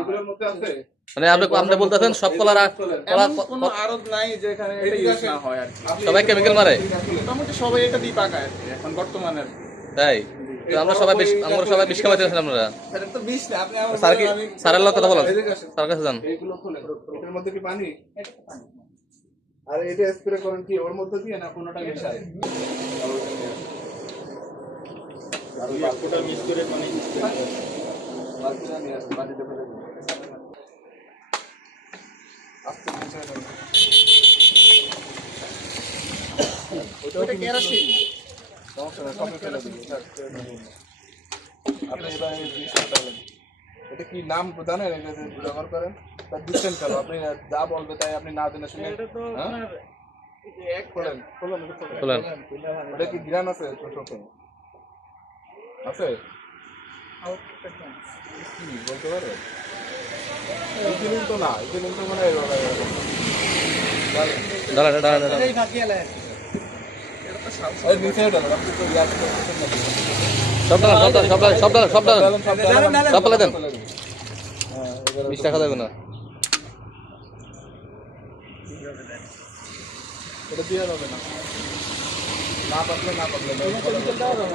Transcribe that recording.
এগুলোর মধ্যে আছে? মানে আপনি আপনি বলতেছেন সব কলার কলা কোনো আড়ত নাই যেখানে এটা ইউজ না হয় আর কি। সবাই কেমিক্যাল মারে? মোটামুটি সবাই এটা দিয়ে পাকায় আর কি এখন বর্তমানে আর কি। তাই? আমরা সবাই বেশ আমরা সবাই বিষ খাওয়াইতেছেন আপনারা? এটা তো বিষ না আপনি আমার স্যার কি স্যারের লোক কথা বলেন। স্যার কাছে যান। এটার মধ্যে কি পানি? আর এটা স্প্রে করেন কি ওর মধ্যে দিয়ে না কোনোটা মেশায়? করে দেন। ওটা কেরাসিন সমস্যা নেই, এটা কি নাম জানেন ব্যবহার করেন তার দিচ্ছেন কেন আপনি যা বলবে তাই আপনি না জেনে শুনে খোলেন খোলেন এটা খোলেন। খোলেন। ওটা কি গ্রান আছে ছোট কি বলতে পারে? ইঞ্জিনিয়ার তো না ইঞ্জিনিয়ার তো মানে ডালেন, আপনি তো ইয়াদ করতেছেন না। সব দাঁড়ান সব দাঁড়ান সব দাঁড়ান সব দাঁড়ান সব ফেলে দেন। হ্যাঁ, বিশ টাকা দেবে না। এটা দেওয়া যাবে না। না পারলে না পারলে না। কেমিক্যাল দেওয়া যাবে